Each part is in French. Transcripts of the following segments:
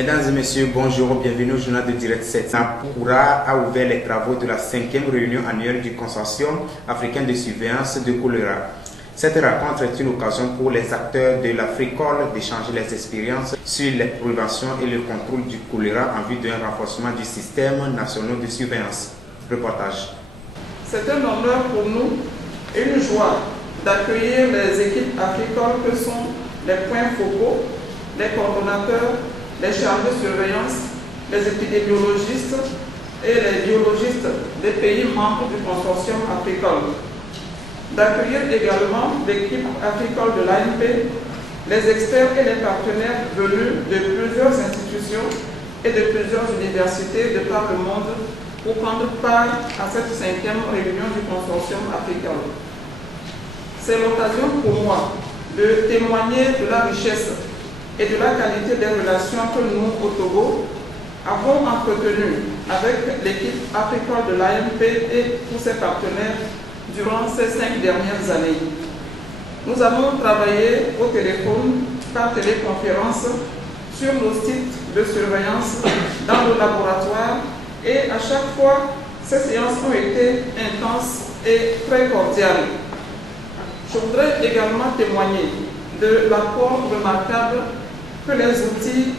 Mesdames et messieurs, bonjour, bienvenue au journal de Direct 7. Nampula a ouvert les travaux de la 5e réunion annuelle du Consortium africain de surveillance de choléra. Cette rencontre est une occasion pour les acteurs de l'Africol d'échanger les expériences sur la prévention et le contrôle du choléra en vue d'un renforcement du système national de surveillance. Reportage. C'est un honneur pour nous et une joie d'accueillir les équipes africoles que sont les points focaux, les coordonnateurs, les chargés de surveillance, les épidémiologistes et les biologistes des pays membres du consortium africol. D'accueillir également l'équipe africole de l'ANP, les experts et les partenaires venus de plusieurs institutions et de plusieurs universités de par le monde pour prendre part à cette 5e réunion du consortium africain. C'est l'occasion pour moi de témoigner de la richesse et de la qualité des relations que nous, au Togo, avons entretenues avec l'équipe africaine de l'ANP et tous ses partenaires durant ces 5 dernières années. Nous avons travaillé au téléphone, par téléconférence, sur nos sites de surveillance, dans le laboratoire, et à chaque fois, ces séances ont été intenses et très cordiales. Je voudrais également témoigner de l'apport remarquable que les outils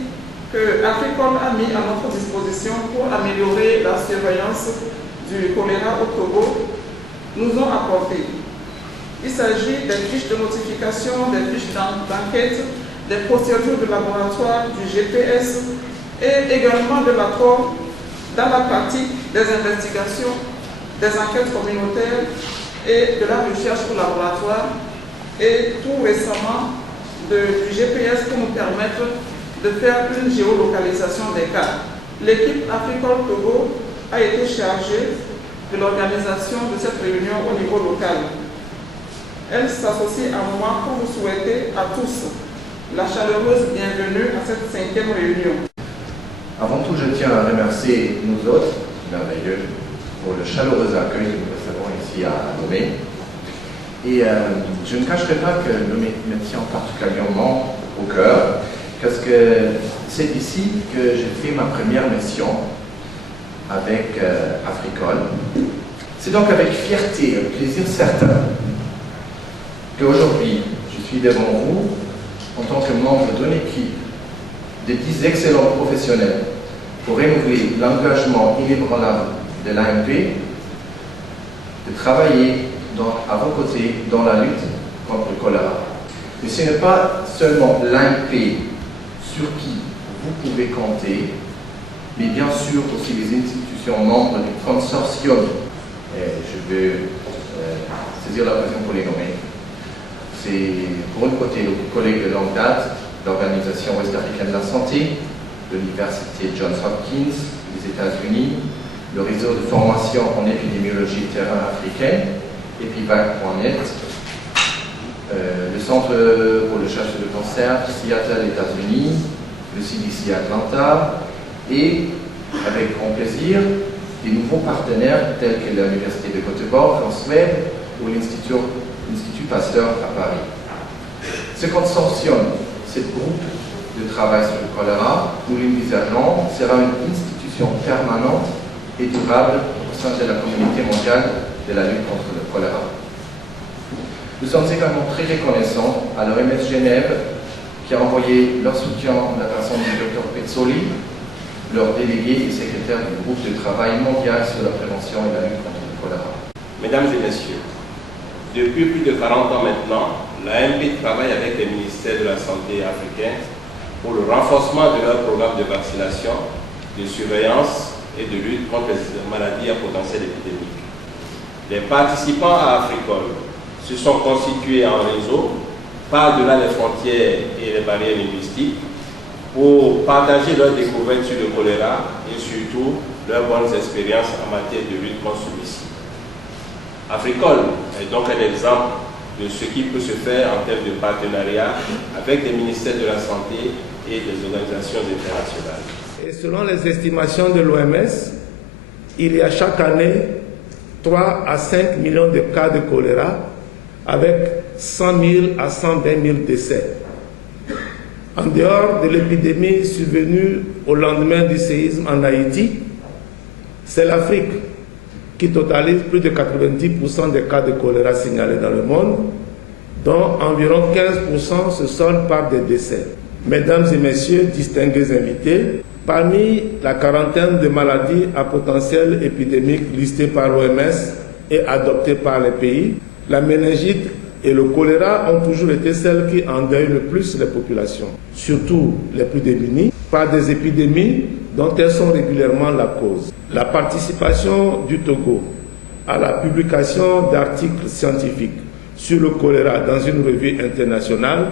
que Africol a mis à notre disposition pour améliorer la surveillance du choléra au Togo nous ont apporté. Il s'agit des fiches de notification, des fiches d'enquête, des procédures de laboratoire, du GPS et également de l'apport dans la pratique des investigations, des enquêtes communautaires et de la recherche au laboratoire et tout récemment du GPS pour nous permettre de faire une géolocalisation des cas. L'équipe Africol Togo a été chargée de l'organisation de cette réunion au niveau local. Elle s'associe à moi pour vous souhaiter à tous la chaleureuse bienvenue à cette 5e réunion. Avant tout, je tiens à remercier nous autres, merveilleux, pour le chaleureux accueil que nous recevons ici à Lomé. Et je ne cacherai pas que Lomé me tient particulièrement au cœur, parce que c'est ici que j'ai fait ma première mission avec Africol. C'est donc avec fierté et plaisir certain qu'aujourd'hui, je suis devant vous en tant que membre d'une équipe de 10 excellents professionnels pour renouveler l'engagement inébranlable de l'ANP de travailler à vos côtés dans la lutte contre le choléra. Mais ce n'est pas seulement l'ANP sur qui vous pouvez compter, mais bien sûr aussi les institutions membres du consortium. Et je veux saisir l'occasion pour les nommer. C'est pour un côté le collègue de longue date, l'Organisation ouest-africaine de la santé, l'Université Johns Hopkins des États-Unis, le réseau de formation en épidémiologie terrain africaine, EpiVac.net, le Centre pour le cherche de cancer, Seattle, États-Unis, le CDC Atlanta, et avec grand plaisir, des nouveaux partenaires tels que l'Université de Göteborg en Suède ou l'Institut Pasteur à Paris. Ce consortium, ce groupe de travail sur le choléra, nous l'envisageons, sera une institution permanente et durable au sein de la communauté mondiale de la lutte contre le choléra. Nous sommes également très reconnaissants à l'OMS Genève qui a envoyé leur soutien à la personne du Dr Pezzoli, leur délégué et secrétaire du groupe de travail mondial sur la prévention et la lutte contre le choléra. Mesdames et messieurs, depuis plus de 40 ans maintenant, l'ANP travaille avec les ministères de la Santé africains pour le renforcement de leur programme de vaccination, de surveillance et de lutte contre les maladies à potentiel épidémique. Les participants à Africol se sont constitués en réseau par-delà les frontières et les barrières linguistiques pour partager leurs découvertes sur le choléra et surtout leurs bonnes expériences en matière de lutte contre celui-ci. Africol est donc un exemple de ce qui peut se faire en termes de partenariat avec des ministères de la Santé et des organisations internationales. Et selon les estimations de l'OMS, il y a chaque année 3 à 5 millions de cas de choléra avec 100 000 à 120 000 décès. En dehors de l'épidémie survenue au lendemain du séisme en Haïti, c'est l'Afrique qui totalise plus de 90% des cas de choléra signalés dans le monde, dont environ 15% se soldent par des décès. Mesdames et messieurs, distingués invités, parmi la quarantaine de maladies à potentiel épidémique listées par l'OMS et adoptées par les pays, la méningite et le choléra ont toujours été celles qui endeuillent le plus les populations, surtout les plus démunies, par des épidémies dont elles sont régulièrement la cause. La participation du Togo à la publication d'articles scientifiques sur le choléra dans une revue internationale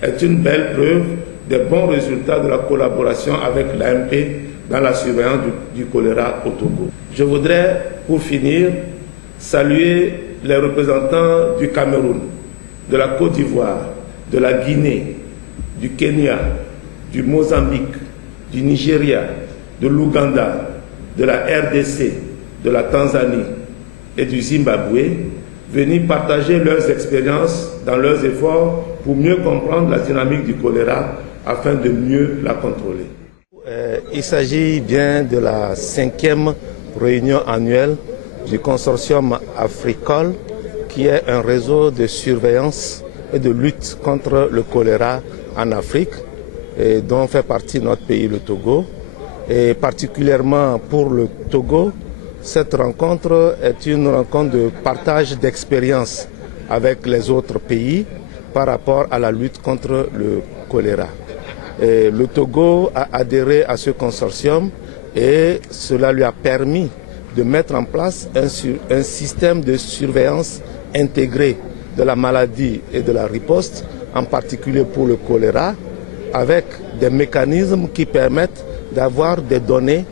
est une belle preuve des bons résultats de la collaboration avec l'AMP dans la surveillance du choléra au Togo. Je voudrais, pour finir, saluer les représentants du Cameroun, de la Côte d'Ivoire, de la Guinée, du Kenya, du Mozambique, du Nigeria, de l'Ouganda, de la RDC, de la Tanzanie et du Zimbabwe, venus partager leurs expériences dans leurs efforts pour mieux comprendre la dynamique du choléra afin de mieux la contrôler. Il s'agit bien de la 5e réunion annuelle du consortium Africol, qui est un réseau de surveillance et de lutte contre le choléra en Afrique, et dont fait partie notre pays, le Togo. Et particulièrement pour le Togo, cette rencontre est une rencontre de partage d'expériences avec les autres pays par rapport à la lutte contre le choléra. Et le Togo a adhéré à ce consortium et cela lui a permis de mettre en place un système de surveillance intégré de la maladie et de la riposte, en particulier pour le choléra, avec des mécanismes qui permettent d'avoir des données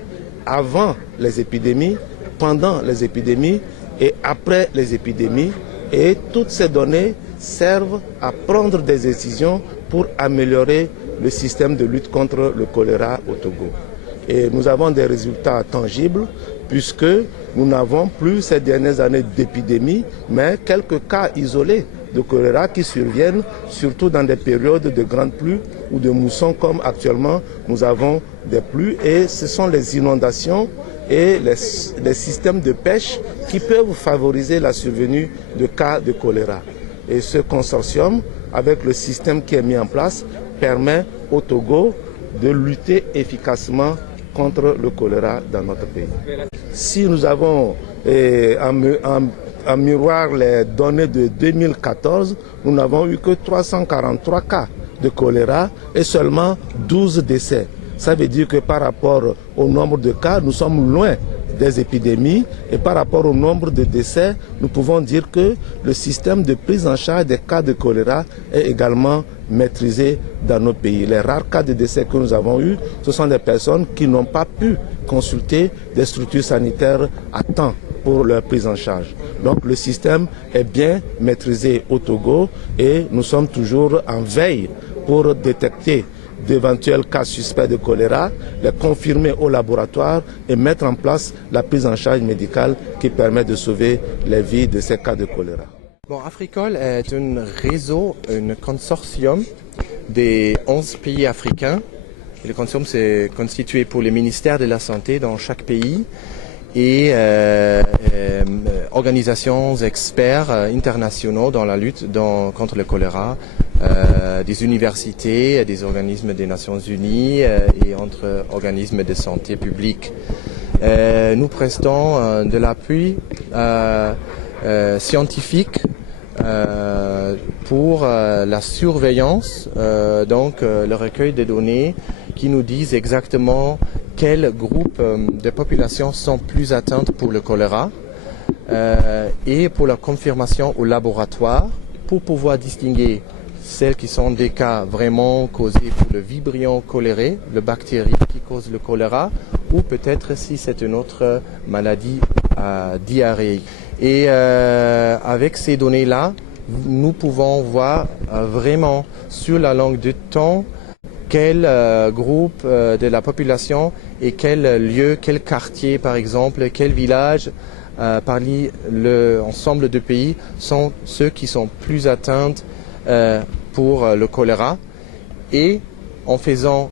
avant les épidémies, pendant les épidémies et après les épidémies. Et toutes ces données servent à prendre des décisions pour améliorer le système de lutte contre le choléra au Togo. Et nous avons des résultats tangibles puisque nous n'avons plus ces dernières années d'épidémie, mais quelques cas isolés de choléra qui surviennent surtout dans des périodes de grandes pluies ou de moussons comme actuellement nous avons des pluies, et ce sont les inondations et les systèmes de pêche qui peuvent favoriser la survenue de cas de choléra. Et ce consortium, avec le système qui est mis en place, permet au Togo de lutter efficacement contre le choléra dans notre pays. Si nous avons en miroir les données de 2014, nous n'avons eu que 343 cas de choléra et seulement 12 décès. Ça veut dire que par rapport au nombre de cas, nous sommes loin des épidémies, et par rapport au nombre de décès, nous pouvons dire que le système de prise en charge des cas de choléra est également maîtrisé dans nos pays. Les rares cas de décès que nous avons eus, ce sont des personnes qui n'ont pas pu consulter des structures sanitaires à temps pour leur prise en charge. Donc le système est bien maîtrisé au Togo et nous sommes toujours en veille pour détecter d'éventuels cas suspects de choléra, les confirmer au laboratoire et mettre en place la prise en charge médicale qui permet de sauver les vies de ces cas de choléra. Bon, Africol est un réseau, un consortium des 11 pays africains. Et le consortium s'est constitué pour les ministères de la Santé dans chaque pays et organisations, experts internationaux dans la lutte contre le choléra, des universités, des organismes des Nations Unies et entre organismes de santé publique. Nous prestons de l'appui scientifique pour la surveillance, donc le recueil de données qui nous disent exactement quels groupes de population sont plus atteintes pour le choléra et pour la confirmation au laboratoire pour pouvoir distinguer celles qui sont des cas vraiment causés par le Vibrio cholerae, le bactérie qui cause le choléra, ou peut-être si c'est une autre maladie diarrhéique. Et avec ces données-là, nous pouvons voir vraiment sur la longue du temps quel groupe de la population et quel lieu, quel quartier par exemple, quel village parmi l'ensemble du pays sont ceux qui sont plus atteints pour le choléra. Et en faisant